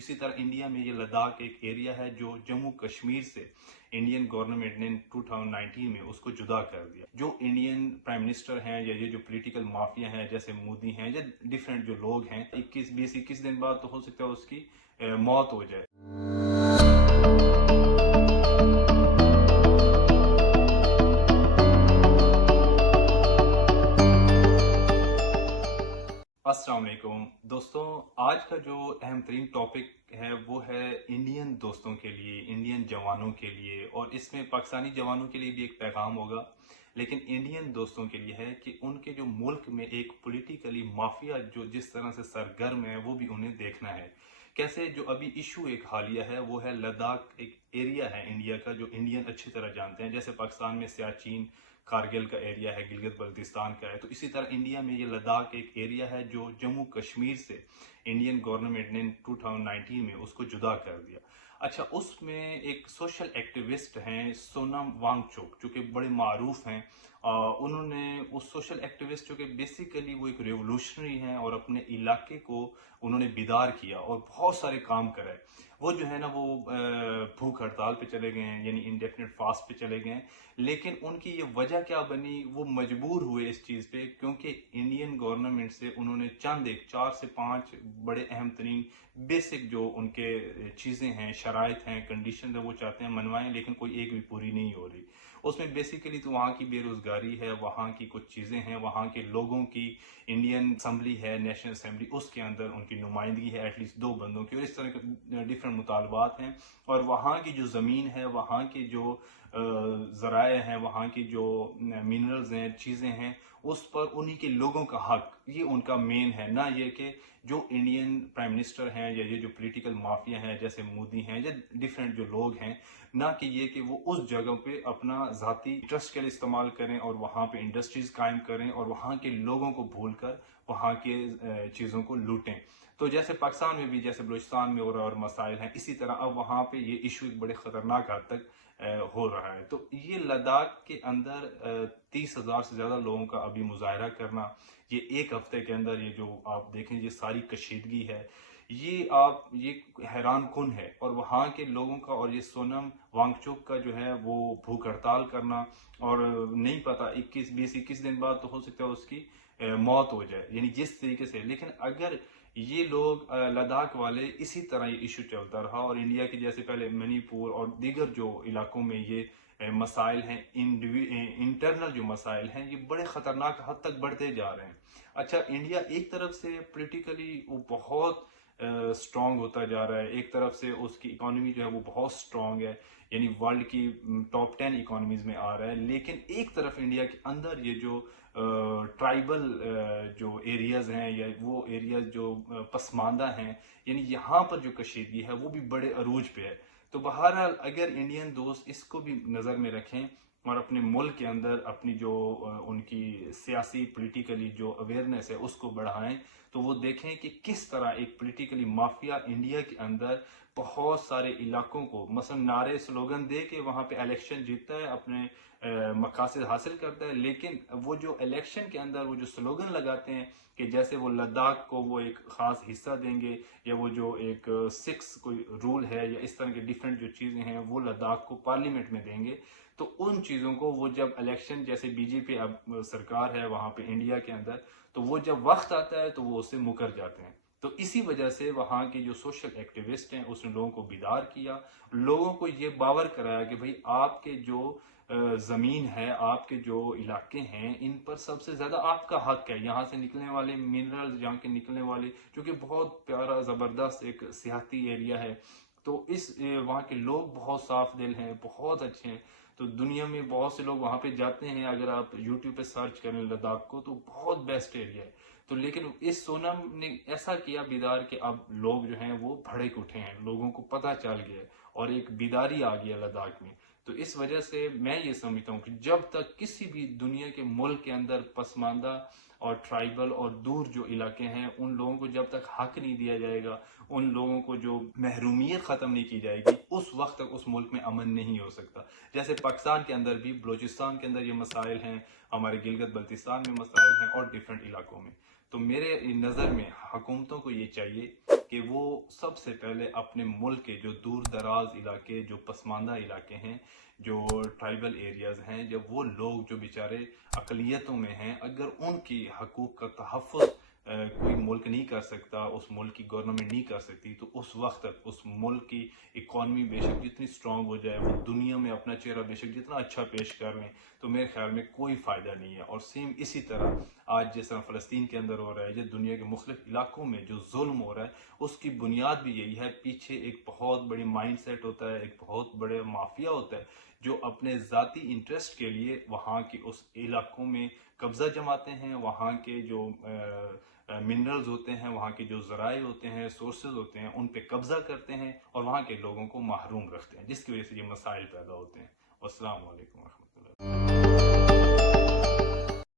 इसी तरह इंडिया में ये लद्दाख एक एरिया है जो जम्मू कश्मीर से इंडियन गवर्नमेंट ने 2019 में उसको जुदा कर दिया। जो इंडियन प्राइम मिनिस्टर हैं या ये जो पॉलिटिकल माफिया हैं जैसे मोदी हैं या डिफरेंट जो लोग हैं, 21 दिन बाद तो हो सकता है उसकी मौत हो जाए। अस्सलाम वालेकुम दोस्तों, आज का जो अहम तरीन टॉपिक है वो है इंडियन दोस्तों के लिए, इंडियन जवानों के लिए, और इसमें पाकिस्तानी जवानों के लिए भी एक पैगाम होगा, लेकिन इंडियन दोस्तों के लिए है कि उनके जो मुल्क में एक पॉलिटिकली माफिया जो जिस तरह से सरगर्म है वो भी उन्हें देखना है। कैसे जो अभी इशू एक हालिया है वो है लद्दाख, एक एरिया है इंडिया का जो इंडियन अच्छी तरह जानते हैं। जैसे पाकिस्तान में सियाचिन कारगिल का एरिया है, गिलगित बल्तिस्तान का है, तो इसी तरह इंडिया में ये लद्दाख एक एरिया है जो जम्मू कश्मीर से इंडियन गवर्नमेंट ने 2019 में उसको जुदा कर दिया। अच्छा, उसमें एक सोशल एक्टिविस्ट हैं सोनम वांगचुक जो कि बड़े मारूफ हैं। उन्होंने उस सोशल एक्टिविस्ट जो कि बेसिकली वो एक रेवोल्यूशनरी हैं और अपने इलाके को उन्होंने बेदार किया और बहुत सारे काम कराए। वो जो है ना वो भूख हड़ताल पे चले गए हैं, यानी इंडेफिनिट फास्ट पे चले गए हैं। लेकिन उनकी ये वजह क्या बनी, वो मजबूर हुए इस चीज़ पे क्योंकि इंडियन गवर्नमेंट से उन्होंने चंद एक 4 से 5 बड़े अहम तरीन बेसिक जो उनके चीज़ें हैं, शराइत हैं, कंडीशन है, वो चाहते हैं मनवाएं, लेकिन कोई एक भी पूरी नहीं हो रही। उसमें बेसिकली तो वहाँ की बेरोजगारी है, वहाँ की कुछ चीज़ें हैं, वहाँ के लोगों की इंडियन असम्बली है, नेशनल असम्बली, उसके अंदर उनकी नुमाइंदगी है एटलीस्ट 2 बंदों की, और इस तरह के डिफरेंट मुतालबात हैं। और वहाँ की जो ज़मीन है, वहाँ की जो ज़राए हैं, वहाँ की जो मिनरल्स हैं, चीज़ें हैं, उस पर उन्हीं के लोगों का हक, ये उनका मेन है। ना ये कि जो इंडियन प्राइम मिनिस्टर हैं या ये जो पॉलिटिकल माफिया हैं जैसे मोदी हैं या डिफरेंट जो लोग हैं, ना कि ये कि वो उस जगह पे अपना ज़ाती ट्रस्ट के लिए इस्तेमाल करें और वहाँ पे इंडस्ट्रीज कायम करें और वहाँ के लोगों को भूलकर वहाँ के चीज़ों को लूटें। तो जैसे पाकिस्तान में भी जैसे बलूचिस्तान में और मसाइल हैं, इसी तरह अब वहाँ पे ये इशू एक बड़े ख़तरनाक हद तक हो रहा है। तो ये लद्दाख के अंदर 30,000 से ज़्यादा लोगों का अभी मुजाहरा करना, ये एक हफ्ते के अंदर, ये जो आप देखें ये सारी कशीदगी है, ये हैरान कुन है। और वहाँ के लोगों का और ये सोनम वांगचुक का जो है वो भूख हड़ताल करना, और नहीं पता 21 दिन बाद तो हो सकता है उसकी मौत हो जाए, यानी जिस तरीके से। लेकिन अगर ये लोग लद्दाख वाले इसी तरह ये इशू चलता रहा और इंडिया के जैसे पहले मणिपुर और दीगर जो इलाकों में ये मसाइल हैं, इंटरनल जो मसाइल हैं, ये बड़े ख़तरनाक हद तक बढ़ते जा रहे हैं। अच्छा, इंडिया एक तरफ से पोलिटिकली वो बहुत स्ट्रॉन्ग होता जा रहा है, एक तरफ से उसकी इकोनॉमी जो है वो बहुत स्ट्रॉन्ग है, यानी वर्ल्ड की टॉप 10 इकोनॉमीज में आ रहा है। लेकिन एक तरफ इंडिया के अंदर ये जो ट्राइबल जो एरियाज हैं या वो एरियाज जो पसमानदा हैं, यानी यहाँ पर जो कशीदगी है वो भी बड़े अरूज पे है। तो बहरहाल अगर इंडियन दोस्त इसको भी नज़र में रखें और अपने मुल्क के अंदर अपनी जो उनकी सियासी पॉलिटिकली जो अवेयरनेस है उसको बढ़ाएं, तो वो देखें कि किस तरह एक पॉलिटिकली माफिया इंडिया के अंदर बहुत सारे इलाकों को मसलन नारे स्लोगन दे के वहाँ पे इलेक्शन जीतता है, अपने मकासद हासिल करता है। लेकिन वो जो इलेक्शन के अंदर वो जो स्लोगन लगाते हैं कि जैसे वो लद्दाख को वो एक ख़ास हिस्सा देंगे, या वो जो एक 6 कोई रूल है, या इस तरह के डिफरेंट जो चीज़ें हैं वो लद्दाख को पार्लियामेंट में देंगे, तो उन चीज़ों को वो जब इलेक्शन, जैसे बीजेपी अब सरकार है वहाँ पे इंडिया के अंदर, तो वो जब वक्त आता है तो वो उससे मुकर जाते हैं। तो इसी वजह से वहाँ के जो सोशल एक्टिविस्ट हैं उसने लोगों को बेदार किया, लोगों को ये बावर कराया कि भाई आपके जो ज़मीन है, आपके जो इलाके हैं, इन पर सबसे ज़्यादा आपका हक है। यहाँ से निकलने वाले मिनरल्स, यहाँ के निकलने वाले, क्योंकि बहुत प्यारा ज़बरदस्त एक सियाती एरिया है, तो इस वहाँ के लोग बहुत साफ दिल हैं, बहुत अच्छे हैं। तो दुनिया में बहुत से लोग वहाँ पे जाते हैं, अगर आप यूट्यूब पे सर्च करें लद्दाख को तो बहुत बेस्ट एरिया है। तो लेकिन इस सोनम ने ऐसा किया बेदार कि अब लोग जो हैं वो भड़क उठे हैं, लोगों को पता चल गया और एक बेदारी आ गया लद्दाख में। तो इस वजह से मैं ये समझता हूँ कि जब तक किसी भी दुनिया के मुल्क के अंदर पसमानदा और ट्राइबल और दूर जो इलाके हैं उन लोगों को जब तक हक नहीं दिया जाएगा, उन लोगों को जो महरूमियत ख़त्म नहीं की जाएगी, उस वक्त तक उस मुल्क में अमन नहीं हो सकता। जैसे पाकिस्तान के अंदर भी बलूचिस्तान के अंदर ये मसाइल हैं, हमारे गिलगित बल्तिस्तान में मसाइल हैं और डिफरेंट इलाकों में। तो मेरे नज़र में हुकूमतों को ये चाहिए کہ وہ सबसे पहले अपने मुल्क के जो दूर दराज इलाके, जो पसमानदा इलाके हैं, जो ट्राइबल एरियाज़ हैं, जब वो लोग जो बेचारे अकलियतों में हैं, अगर उनकी हकूक़ का तहफ़्फ़ुज़ कोई मुल्क नहीं कर सकता, उस मुल्क की गवर्नमेंट नहीं कर सकती, तो उस वक्त तक उस मुल्क की इकॉनमी बेशक जितनी स्ट्रॉन्ग हो जाए, वो दुनिया में अपना चेहरा बेशक जितना अच्छा पेश कर लें, तो मेरे ख्याल में कोई फ़ायदा नहीं है। और सेम इसी तरह आज जिस तरह फ़लस्तीन के अंदर हो रहा है, या दुनिया के मुख्तलिफ इलाकों में जो जुल्म हो रहा है, उसकी बुनियाद भी यही है। पीछे एक बहुत बड़ी माइंड सेट होता है, एक बहुत बड़े माफिया होता है, जो अपने ज़ाती इंटरेस्ट के लिए वहाँ के उस इलाकों में कब्ज़ा जमाते हैं, वहाँ के जो मिनरल्स होते हैं, वहाँ के जो ज़राए होते हैं, सोर्सेज होते हैं, उन पे कब्ज़ा करते हैं और वहाँ के लोगों को महरूम रखते हैं, जिसकी वजह से ये मसाइल पैदा होते हैं। अस्सलाम वालेकुम।